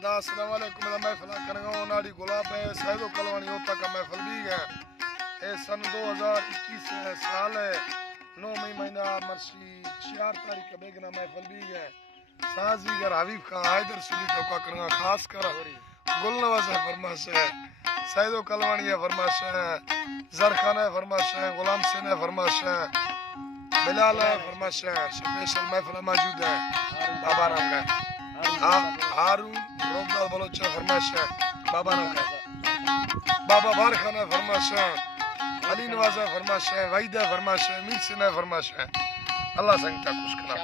अदा अस्सलाम वालेकुम दा महफिल करगा ओनाडी गुलाब है सैदो कलवानी होता का महफिल भी है ए सन 2021 साल है 9 महीना मर्सी 4 तारीख के बेगना महफिल भी है साजीगर हबीब खान हैदर सुली तो का करगा खास कर गुलनवाज है फरमाश है सैदो कलवानी है फरमाश है जरखान है फरमाश है गुलाम सिंह है फरमाश है बिलाल है फरमाश है स्पेशल महफिल मौजूद है बाबा नाम का हारून रोबदाल बलोच फरमाश है बाबा नाम का बाबा बार खान है फरमाश है अली नवाज है फरमाश है वहीद है फरमाश है मीर सिंह है फरमाश है अल्लाह संगता खुश करा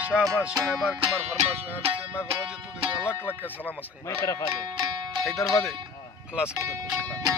शाबाश बार कमर फरमाश है मैं फरमाजे तू दे लक लक के सलाम संग मैं तरफ आ दे इधर वादे अल्लाह संगता खुश करा